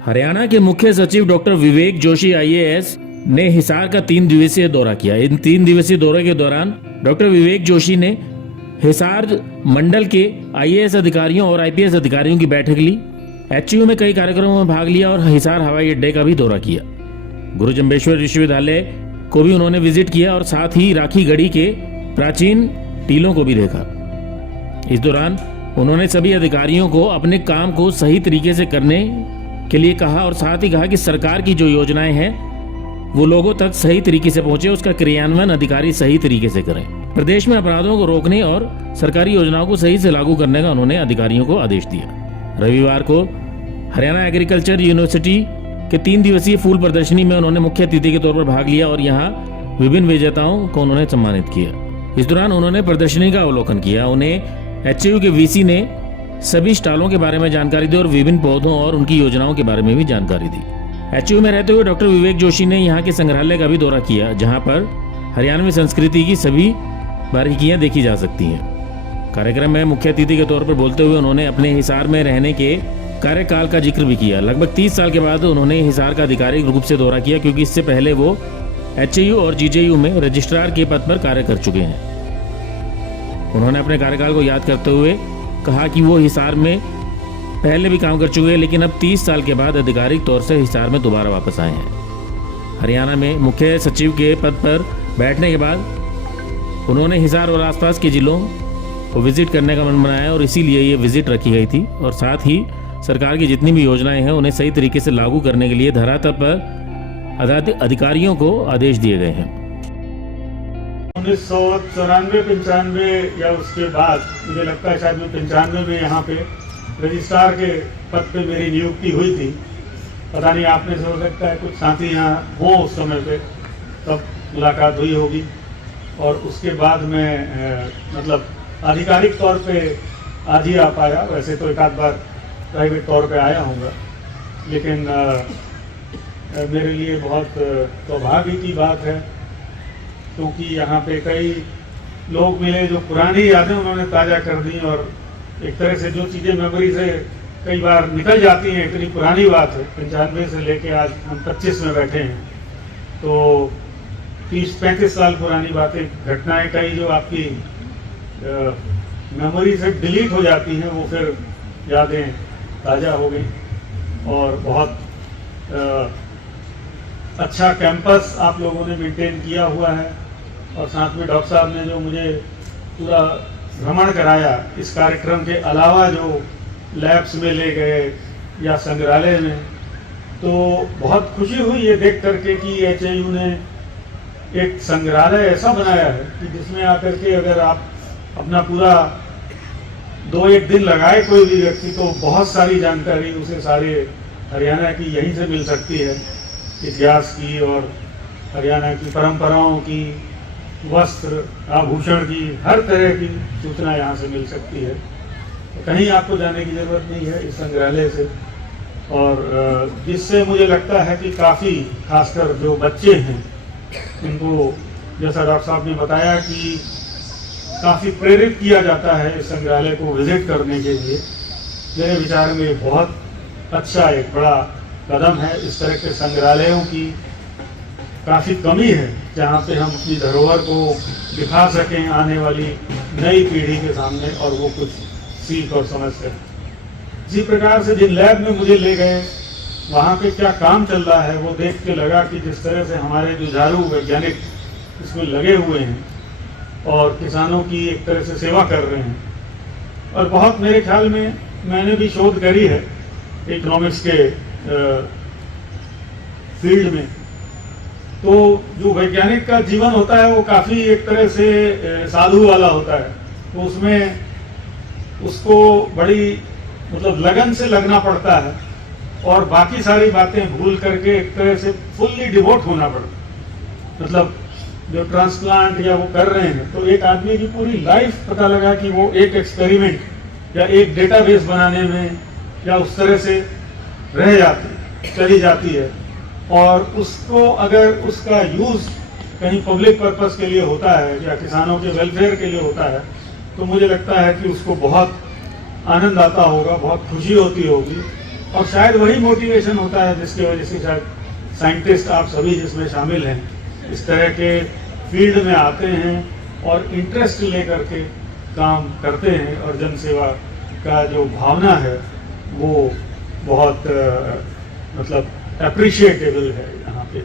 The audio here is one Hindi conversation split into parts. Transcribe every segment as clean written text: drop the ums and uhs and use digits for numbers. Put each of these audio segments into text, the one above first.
हरियाणा के मुख्य सचिव डॉक्टर विवेक जोशी आईएएस ने हिसार का 3 दिवसीय दौरा किया। इन 3 दिवसीय दौरे के दौरान डॉक्टर विवेक जोशी ने हिसार मंडल के आईएएस अधिकारियों और आईपीएस अधिकारियों की बैठक ली। एचयू में कई कार्यक्रमों में भाग लिया और हिसार हवाई अड्डे का भी दौरा किया। गुरु जम्बेश्वर विश्वविद्यालय को भी उन्होंने विजिट किया और साथ ही राखी गढ़ी के प्राचीन टीलों को भी देखा। इस दौरान उन्होंने सभी अधिकारियों को अपने काम को सही तरीके से करने के लिए कहा और साथ ही कहा कि सरकार की जो योजनाएं हैं वो लोगों तक सही तरीके से पहुंचे, उसका क्रियान्वयन अधिकारी सही तरीके से करें। प्रदेश में अपराधों को रोकने और सरकारी योजनाओं को सही से लागू करने का उन्होंने अधिकारियों को आदेश दिया। रविवार को हरियाणा एग्रीकल्चर यूनिवर्सिटी के 3 दिवसीय फूल प्रदर्शनी में उन्होंने मुख्य अतिथि के तौर पर भाग लिया और यहाँ विभिन्न विजेताओं को उन्होंने सम्मानित किया। इस दौरान उन्होंने प्रदर्शनी का अवलोकन किया। उन्हें एचयू के वीसी ने सभी स्टॉलों के बारे में जानकारी दी और विभिन्न पौधों और उनकी योजनाओं के बारे में भी जानकारी दी। एचयू में रहते हुए डॉक्टर विवेक जोशी ने यहाँ के संग्रहालय का भी दौरा किया, जहाँ पर हरियाणवी संस्कृति की सभी बारीकियां देखी जा सकती हैं। कार्यक्रम में मुख्य अतिथि के तौर पर बोलते हुए उन्होंने अपने हिसार में रहने के कार्यकाल का जिक्र भी किया। लगभग 30 साल के बाद उन्होंने हिसार का आधिकारिक रूप से दौरा किया, क्योंकि इससे पहले वो एचयू और जीजेयू में रजिस्ट्रार के पद पर कार्य कर चुके हैं। उन्होंने अपने कार्यकाल को याद करते हुए कहा कि वो हिसार में पहले भी काम कर चुके हैं, लेकिन अब 30 साल के बाद आधिकारिक तौर से हिसार में दोबारा वापस आए हैं। हरियाणा में मुख्य सचिव के पद पर बैठने के बाद उन्होंने हिसार और आसपास के जिलों को विजिट करने का मन बनाया और इसीलिए ये विजिट रखी गई थी। और साथ ही सरकार की जितनी भी योजनाएं हैं उन्हें सही तरीके से लागू करने के लिए धरातल पर अधिकारियों को आदेश दिए गए हैं। 1994-95 या उसके बाद मुझे लगता है शायद मैं 95 में यहाँ पे रजिस्ट्रार के पद पे मेरी नियुक्ति हुई थी। पता नहीं आपने से हो सकता है कुछ साथी यहाँ हो उस समय पे, तब मुलाकात हुई होगी। और उसके बाद मैं मतलब आधिकारिक तौर पे आज ही आ पाया। वैसे तो एक आध बार प्राइवेट तौर पे आया हूँगा, लेकिन मेरे लिए बहुत सौभाग्य की बात है, क्योंकि यहाँ पे कई लोग मिले जो पुरानी यादें उन्होंने ताज़ा कर दी। और एक तरह से जो चीज़ें मेमोरी से कई बार निकल जाती हैं, इतनी पुरानी बात है, 95 से लेके आज हम 25 में बैठे हैं, तो 30-35 साल पुरानी बातें, घटनाएं कई जो आपकी मेमोरी से डिलीट हो जाती हैं, वो फिर यादें ताज़ा हो गई। और बहुत अच्छा कैंपस आप लोगों ने मेंटेन किया हुआ है। और साथ में डॉक्टर साहब ने जो मुझे पूरा भ्रमण कराया, इस कार्यक्रम के अलावा जो लैब्स में ले गए या संग्रहालय में, तो बहुत खुशी हुई ये देख करके कि एचयू ने एक संग्रहालय ऐसा बनाया है कि जिसमें आकर के अगर आप अपना पूरा 2-1 दिन लगाए कोई भी व्यक्ति, तो बहुत सारी जानकारी उसे सारे हरियाणा की यहीं से मिल सकती है, इतिहास की और हरियाणा की परंपराओं की, वस्त्र आभूषण की, हर तरह की सूचना यहाँ से मिल सकती है। तो कहीं आपको जाने की ज़रूरत नहीं है इस संग्रहालय से। और जिससे मुझे लगता है कि काफ़ी, खासकर जो बच्चे हैं, इनको जैसा डॉक्टर साहब ने बताया कि काफ़ी प्रेरित किया जाता है इस संग्रहालय को विजिट करने के लिए। मेरे विचार में बहुत अच्छा एक बड़ा कदम है। इस तरह के संग्रहालयों की काफ़ी कमी है जहाँ पे हम अपनी धरोहर को दिखा सकें आने वाली नई पीढ़ी के सामने, और वो कुछ सीख और समझ सकें। इसी प्रकार से जिन लैब में मुझे ले गए, वहाँ पे क्या काम चल रहा है वो देख के लगा कि जिस तरह से हमारे जुझारू वैज्ञानिक इसमें लगे हुए हैं और किसानों की एक तरह से सेवा कर रहे हैं। और बहुत मेरे ख्याल में मैंने भी शोध करी है इकोनॉमिक्स के फील्ड में, तो जो वैज्ञानिक का जीवन होता है वो काफ़ी एक तरह से साधु वाला होता है। तो उसमें उसको बड़ी मतलब लगन से लगना पड़ता है और बाकी सारी बातें भूल करके एक तरह से फुल्ली डिवोट होना पड़ता है। मतलब जो ट्रांसप्लांट या वो कर रहे हैं, तो एक आदमी की पूरी लाइफ पता लगा कि वो एक एक्सपेरिमेंट या एक डेटाबेस बनाने में या उस तरह से चली जाती है। और उसको अगर उसका यूज़ कहीं पब्लिक पर्पस के लिए होता है या किसानों के वेलफेयर के लिए होता है, तो मुझे लगता है कि उसको बहुत आनंद आता होगा, बहुत खुशी होती होगी। और शायद वही मोटिवेशन होता है जिसकी वजह से शायद साइंटिस्ट आप सभी जिसमें शामिल हैं इस तरह के फील्ड में आते हैं और इंटरेस्ट लेकर के काम करते हैं और जन सेवा का जो भावना है वो बहुत मतलब अप्रिशिएटेबल है यहाँ पे।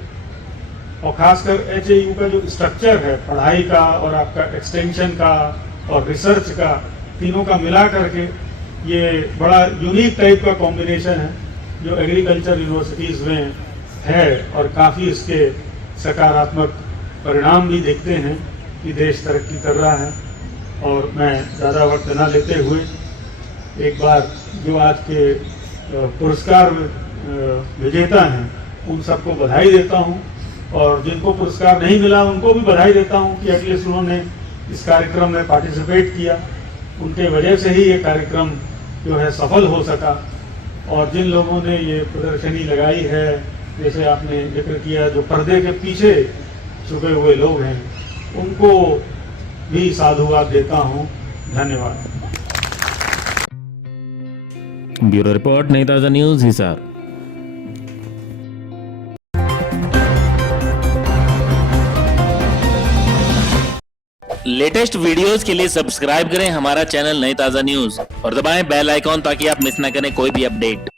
और खासकर HAU का जो स्ट्रक्चर है पढ़ाई का और आपका एक्सटेंशन का और रिसर्च का, तीनों का मिला करके ये बड़ा यूनिक टाइप का कॉम्बिनेशन है जो एग्रीकल्चर यूनिवर्सिटीज़ में है और काफ़ी इसके सकारात्मक परिणाम भी देखते हैं कि देश तरक्की कर रहा है। और मैं ज़्यादा वक्त न लेते हुए एक बार जो आज के पुरस्कार विजेता हैं उन सबको बधाई देता हूं और जिनको पुरस्कार नहीं मिला उनको भी बधाई देता हूं कि एटलीस्ट उन्होंने इस कार्यक्रम में पार्टिसिपेट किया, उनके वजह से ही ये कार्यक्रम जो है सफल हो सका। और जिन लोगों ने ये प्रदर्शनी लगाई है, जैसे आपने जिक्र किया, जो पर्दे के पीछे छुपे हुए लोग हैं, उनको भी साधुवाद देता हूं। धन्यवाद। ब्यूरो रिपोर्ट, नई ताज़ा न्यूज़, हिसार। लेटेस्ट वीडियोस के लिए सब्सक्राइब करें हमारा चैनल नई ताज़ा न्यूज़ और दबाएं बेल आइकॉन ताकि आप मिस ना करें कोई भी अपडेट।